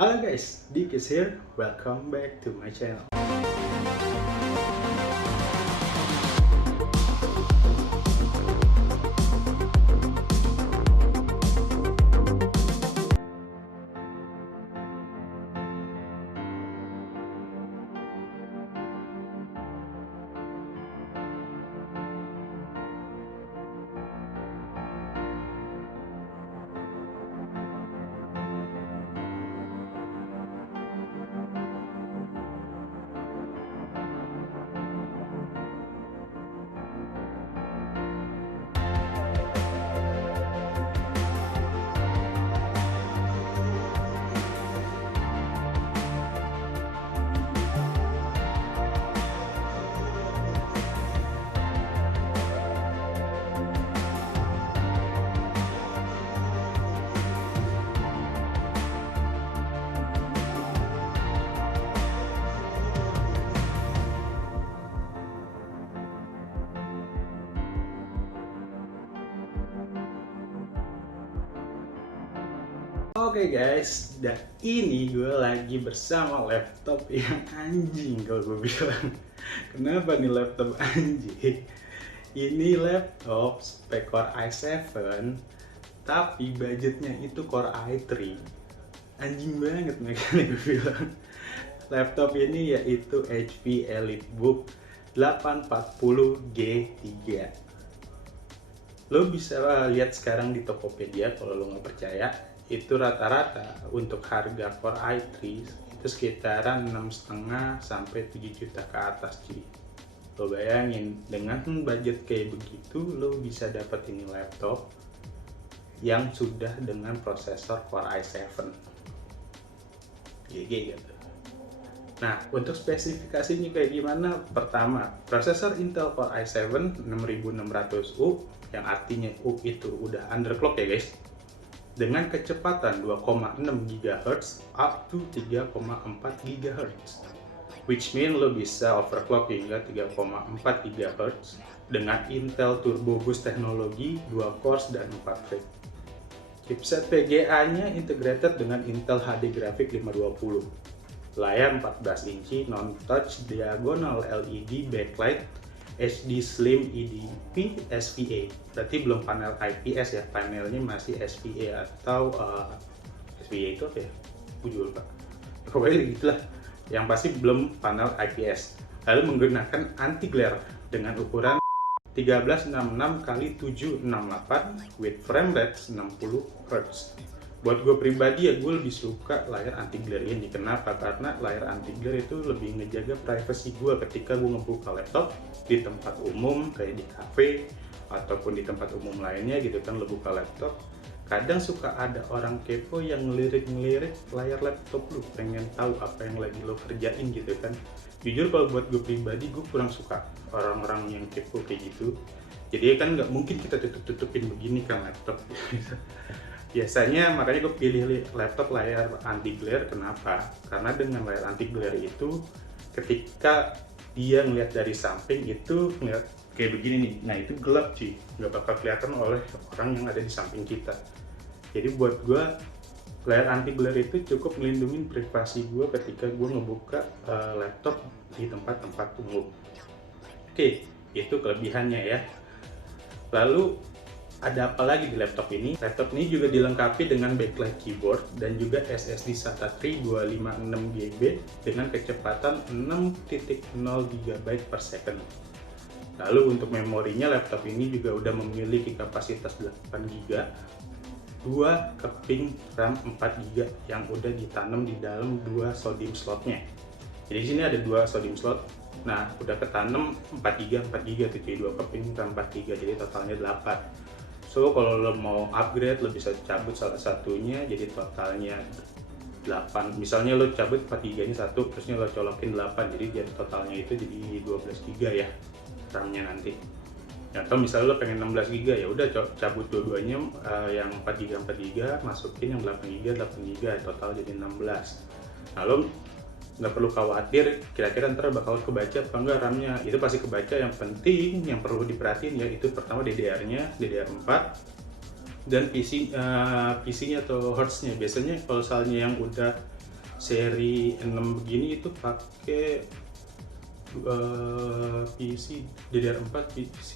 Halo guys, Dikis here. Welcome back to my channel. Oke guys, dan ini gue lagi bersama laptop yang anjing kalau gue bilang. Kenapa nih laptop anjing? Ini laptop spek Core i7, tapi budgetnya itu Core i3. Anjing banget makanya gue bilang. Laptop ini yaitu HP EliteBook 840G3. Lo bisa lihat sekarang di Tokopedia kalau lo nggak percaya. Itu rata-rata untuk harga Core i3 itu sekitaran 6,5 sampai 7 juta ke atas cuy. Lo bayangin dengan budget kayak begitu lo bisa dapat ini laptop yang sudah dengan prosesor Core i7 GG gitu. Nah, untuk spesifikasinya kayak gimana? Pertama, prosesor Intel Core i7 6600U, yang artinya U itu udah underclock ya guys, dengan kecepatan 2,6 GHz up to 3,4 GHz, which mean lo bisa overclock hingga 3,4 GHz dengan Intel Turbo Boost teknologi 2 cores dan 4 thread. Chipset VGA-nya integrated dengan Intel HD Graphics 520, layar 14 inci non-touch diagonal LED backlight HD Slim EDP SVA, berarti belum panel IPS ya, panelnya masih SVA atau SVA itu apa ya? Gue juga lupa. Pokoknya gitulah, yang pasti belum panel IPS. Lalu menggunakan anti glare dengan ukuran 1366x768 with frame rate 60 Hz. Buat gue pribadi ya, gue lebih suka layar anti glare ini. Kenapa? Karena layar anti glare itu lebih ngejaga privasi gue ketika gue ngebuka laptop di tempat umum kayak di cafe ataupun di tempat umum lainnya gitu kan. Lo buka laptop, kadang suka ada orang kepo yang ngelirik layar laptop lu, pengen tahu apa yang lagi lo kerjain gitu kan. Jujur kalau buat gue pribadi, gue kurang suka orang-orang yang kepo kayak gitu. Jadi kan nggak mungkin kita tutup-tutupin begini kan laptop. Biasanya makanya gue pilih laptop layar anti glare. Kenapa? Karena dengan layar anti glare itu ketika dia ngeliat dari samping itu ngeliat kayak begini nih, nah itu gelap sih, nggak bakal kelihatan oleh orang yang ada di samping kita. Jadi buat gue layar anti glare itu cukup melindungi privasi gue ketika gue ngebuka laptop di tempat-tempat umum. Oke, itu kelebihannya ya. Lalu ada apa lagi di laptop ini? Laptop ini juga dilengkapi dengan backlight keyboard dan juga SSD SATA 256GB dengan kecepatan 6.0 GB per second. Lalu untuk memorinya, laptop ini juga udah memiliki kapasitas 8GB, 2 keping RAM 4GB yang udah ditanam di dalam 2 SODIMM slotnya. Jadi di sini ada 2 SODIMM slot. Nah, udah ketanam 4GB tuh cuy, 2 keping RAM 4GB, jadi totalnya 8. So, kalau lo mau upgrade, lo bisa cabut salah satunya, jadi totalnya 8. Misalnya lo cabut 4 GB nya satu, terusnya lo colokin 8, jadi totalnya itu jadi 12 GB ya RAM-nya nanti. Atau misalnya lo pengen 16 GB, ya udah cabut dua-duanya, yang 4 GB, masukin yang 8 GB, total jadi 16. Nah, lo nggak perlu khawatir kira-kira ntar bakal kebaca apa enggak RAM-nya. Itu pasti kebaca. Yang penting yang perlu diperhatiin ya itu pertama DDR-nya, DDR4, dan PC-nya atau Hertz-nya. Biasanya kalau misalnya yang udah seri 6 begini itu pakai PC DDR4 PC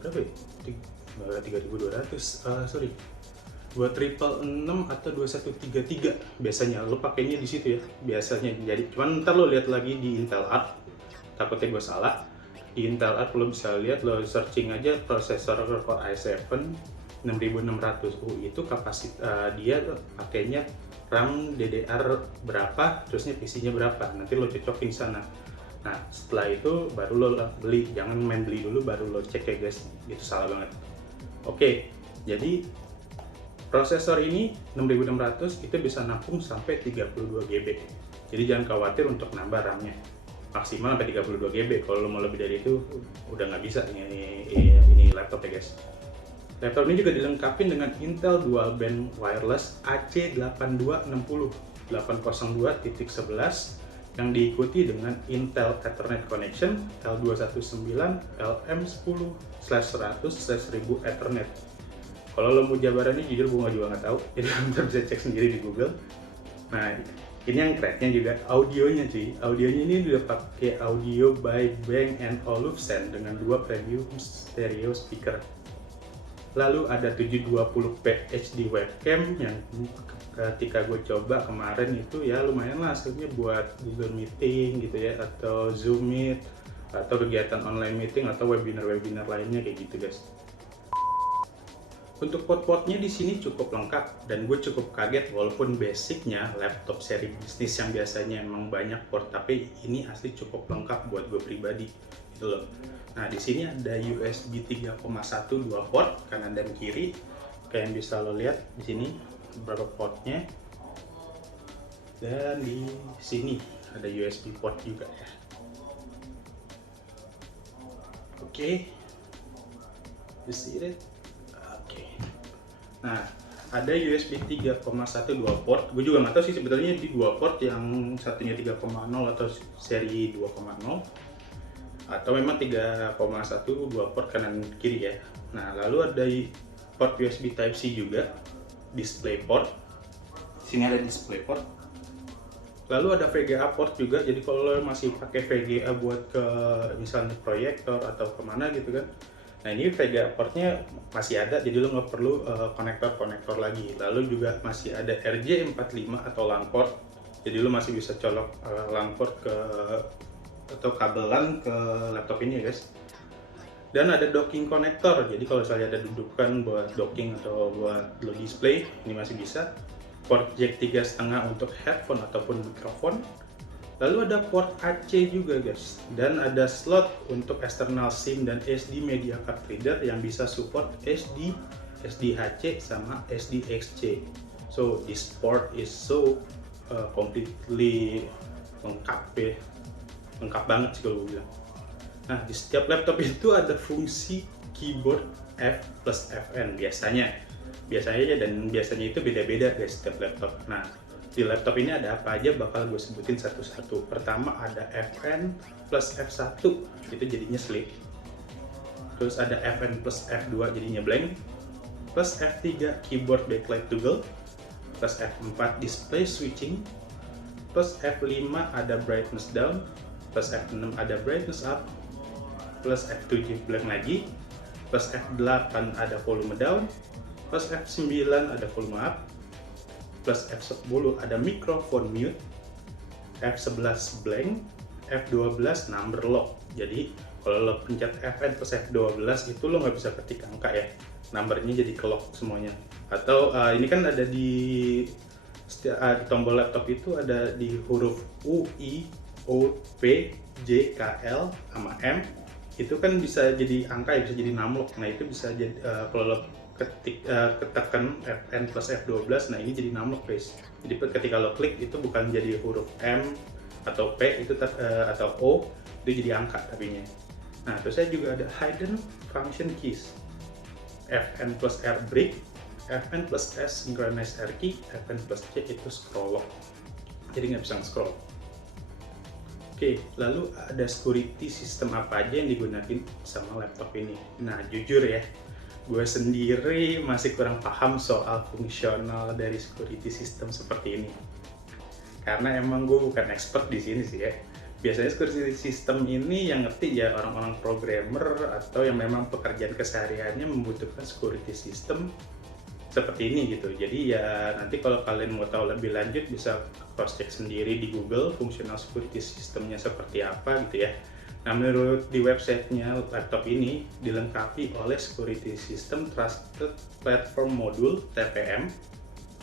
berapa ya? 3200 sorry 2666 atau 2133 biasanya lo pakainya di situ ya biasanya. Jadi cuman ntar lo lihat lagi di Intel Arc, takutnya gue salah. Di Intel Arc lo bisa lihat, lo searching aja prosesor Core i7 6600U itu kapasitas dia pakainya RAM DDR berapa, terusnya PC-nya berapa, nanti lo cocokin sana. Nah setelah itu baru lo beli, jangan main beli dulu baru lo cek ya guys, itu salah banget. Oke, jadi prosesor ini 6600 itu bisa nampung sampai 32 GB. Jadi jangan khawatir untuk nambah RAM-nya. Maksimal sampai 32 GB. Kalau lo mau lebih dari itu udah nggak bisa ini laptop ya guys. Laptop ini juga dilengkapi dengan Intel Dual Band Wireless AC8260 802.11 yang diikuti dengan Intel Ethernet Connection L219 LM10/100/1000 Ethernet. Kalau lo mau jabarannya jujur gue juga nggak tahu, jadi lo bisa cek sendiri di Google. Nah ini yang kerennya juga audionya cuy. Audionya ini udah pakai audio by Bang & Olufsen dengan 2 premium stereo speaker. Lalu ada 720p HD webcam yang ketika gue coba kemarin itu ya lumayan lah hasilnya buat Google Meeting gitu ya, atau Zoom Meet, atau kegiatan online meeting atau webinar-webinar lainnya kayak gitu guys. Untuk port-portnya di sini cukup lengkap dan gue cukup kaget walaupun basicnya laptop seri bisnis yang biasanya emang banyak port, tapi ini asli cukup lengkap buat gue pribadi gitu loh. Nah di sini ada USB 3.1 2 port kanan dan kiri, kayak yang bisa lo lihat di sini beberapa portnya, dan di sini ada USB port juga ya. Oke, you see it? Nah, ada USB 3.1 dual port. Gue juga nggak tahu sih sebetulnya di dual port yang satunya 3.0 atau seri 2.0 atau memang 3.1 dual port kanan kiri ya. Nah, lalu ada port USB Type C juga, display port. Sini ada display port. Lalu ada VGA port juga. Jadi kalau lo masih pakai VGA buat ke misalnya proyektor atau kemana gitu kan. Nah ini VGA portnya masih ada, jadi lo nggak perlu konektor lagi. Lalu juga masih ada RJ45 atau LAN port, jadi lo masih bisa colok LAN port ke atau kabelan ke laptop ini ya guys. Dan ada docking konektor, jadi kalau misalnya ada dudukan buat docking atau buat lo display, ini masih bisa. Port jack 3,5 untuk headphone ataupun mikrofon. Lalu ada port AC juga guys, dan ada slot untuk external SIM dan SD media card reader yang bisa support SD, SDHC sama SDXC. So this port is so completely lengkap ya, lengkap banget sih kalau gue bilang. Nah di setiap laptop itu ada fungsi keyboard F plus Fn biasanya dan biasanya itu beda-beda guys setiap laptop. Nah di laptop ini ada apa aja bakal gue sebutin satu-satu. Pertama ada Fn plus F1, itu jadinya sleep. Terus ada Fn plus F2 jadinya blank. Plus F3 keyboard backlight toggle. Plus F4 display switching. Plus F5 ada brightness down. Plus F6 ada brightness up. Plus F7 blank lagi. Plus F8 ada volume down. Plus F9 ada volume up. Plus F10 ada microphone mute, F11 blank, F12 number lock. Jadi kalau lo pencet Fn plus F12 itu lo nggak bisa ketik angka ya, numbernya jadi ke lock semuanya. Atau ini kan ada di tombol laptop itu ada di huruf U, I, O, P, J, K, L sama M, itu kan bisa jadi angka ya, bisa jadi numlock. Nah itu bisa jadi kalau lo ketekan Fn plus F12, nah ini jadi numlock guys. Jadi ketika lo klik itu bukan jadi huruf M atau P itu atau O, itu jadi angka tapinya. Nah terus saya juga ada hidden function keys, Fn plus R break, Fn plus S synchronize R key, Fn plus C itu scroll lock, jadi nggak bisa scroll. Oke, lalu ada security system apa aja yang digunakan sama laptop ini. Nah jujur ya, gue sendiri masih kurang paham soal fungsional dari security system seperti ini. Karena emang gue bukan expert di sini sih ya. Biasanya security system ini yang ngerti ya orang-orang programmer atau yang memang pekerjaan kesehariannya membutuhkan security system seperti ini gitu. Jadi ya nanti kalau kalian mau tahu lebih lanjut bisa cross check sendiri di Google fungsional security systemnya seperti apa gitu ya. Nah, menurut di websitenya laptop ini dilengkapi oleh security system Trusted Platform Module (TPM)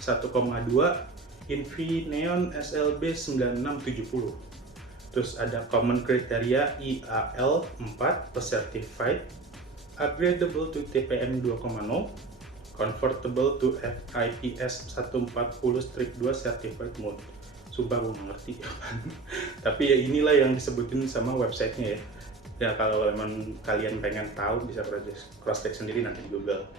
1,2 Infineon SLB 9670. Terus ada common criteria IAL 4 certified, upgradable to TPM 2.0, convertible to FIPS 140-2 certified mode. Sumpah gue nggak ngerti tapi ya inilah yang disebutin sama websitenya ya. Ya kalau memang kalian pengen tahu bisa cross check sendiri nanti di Google.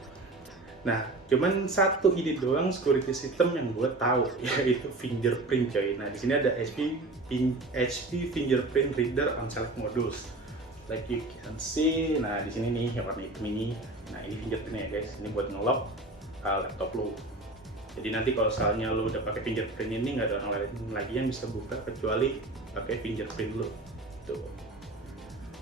Nah, cuman satu ini doang security system yang gue tahu, yaitu fingerprint coy. Nah, di sini ada HP fingerprint reader on select modules. Like you can see, nah di sini nih yang warna hitam ini. Nah, ini fingerprintnya ya guys. Ini buat nge-lock laptop lo. Jadi nanti kalau misalnya lo udah pakai fingerprint ini, nggak ada orang lain lagi yang bisa buka kecuali pakai fingerprint lo. Tuh.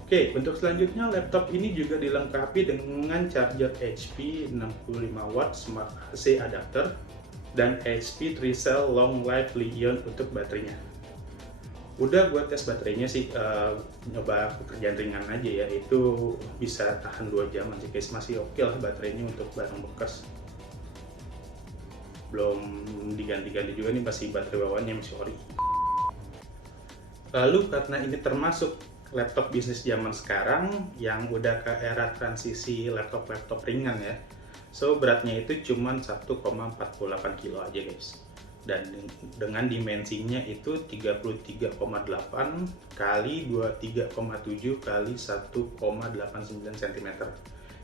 Oke, untuk selanjutnya laptop ini juga dilengkapi dengan charger HP 65W Smart AC adapter dan HP 3-cell Long Life Li-ion untuk baterainya. Udah buat tes baterainya sih, nyoba pekerjaan ringan aja ya, itu bisa tahan 2 jam sih guys, masih oke lah baterainya untuk barang bekas. Belum diganti-ganti juga nih, masih baterai bawaannya masih ori. Lalu karena ini termasuk laptop bisnis zaman sekarang yang udah ke era transisi laptop ringan ya, so beratnya itu cuma 1,48 kilo aja guys, dan dengan dimensinya itu 33,8 kali 23,7 kali 1,89 cm.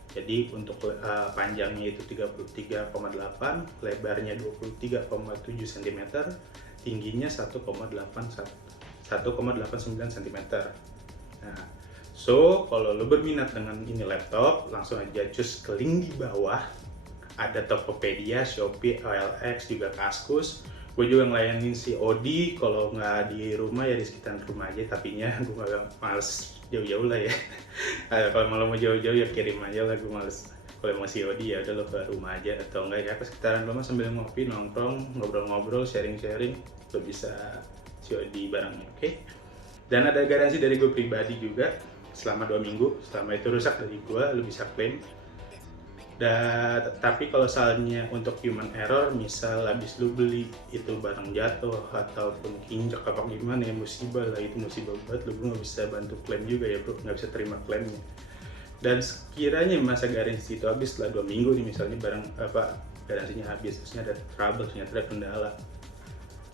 Jadi untuk panjangnya itu 33,8, lebarnya 23,7 cm, tingginya 1,89 cm. Nah, so kalau lo berminat dengan ini laptop, langsung aja cus ke link di bawah. Ada Tokopedia, Shopee, OLX, juga Kaskus. Gue juga ngelayanin si Odi, kalau nggak di rumah ya di sekitaran rumah aja, tapinya gue nggak males jauh-jauh lah ya. Kalau malah mau jauh-jauh ya kirim aja lah, gue males. Kalau mau si Odi ya udah lo ke rumah aja, atau enggak ya ke sekitaran rumah sambil ngopi, nongkrong, ngobrol-ngobrol, sharing-sharing, lo bisa si Odi barangnya, oke? Dan ada garansi dari gue pribadi juga selama 2 minggu. Selama itu rusak dari gue, lo bisa klaim. Tapi kalau misalnya untuk human error, misal habis lu beli itu barang jatuh ataupun injak apa gimana ya, musibah lah, itu musibah banget, lu nggak bisa bantu klaim juga ya bro, nggak bisa terima klaimnya. Dan sekiranya masa garansi itu habis setelah 2 minggu nih, misalnya barang apa garansinya habis, terusnya ada trouble, ternyata ada kendala,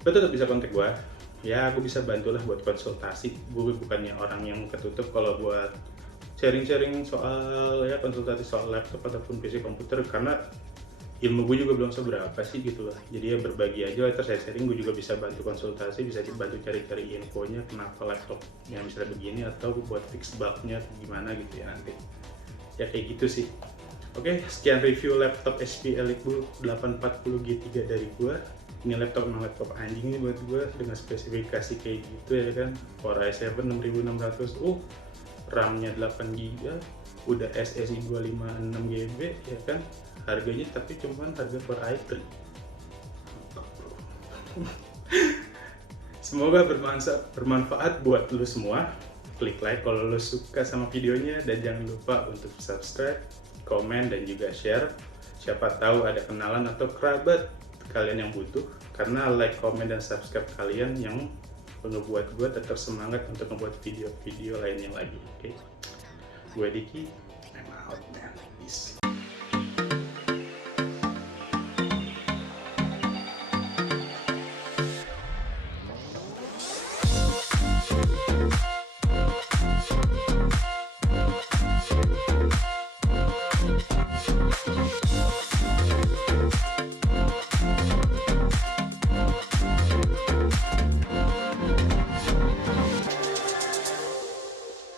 lo tetap bisa kontak gue. Ya, gue bisa bantulah buat konsultasi. Gue bukannya orang yang ketutup kalau buat sharing-sharing soal ya konsultasi soal laptop ataupun PC komputer, karena ilmu gue juga belum seberapa sih gitu lah. Jadi ya berbagi aja, terus saya sharing, gue juga bisa bantu konsultasi, bisa dibantu cari-cari infonya kenapa laptop yang misalnya begini, atau buat fix bugnya gimana gitu ya nanti. Ya kayak gitu sih. Oke, sekian review laptop HP EliteBook 840G3 dari gue. Ini laptop memang laptop anjing nih buat gue, dengan spesifikasi kayak gitu ya kan. Core i7 6600, RAM-nya 8GB, udah SSD 256GB ya kan. Harganya tapi cuman harga per i3. Semoga bermanfaat buat lu semua. Klik like kalau lu suka sama videonya, dan jangan lupa untuk subscribe, komen, dan juga share. Siapa tahu ada kenalan atau kerabat kalian yang butuh, karena like, komen, dan subscribe kalian yang ngebuat gue tetap semangat untuk membuat video-video lainnya lagi. Oke, gue Diki, I'm out man, peace.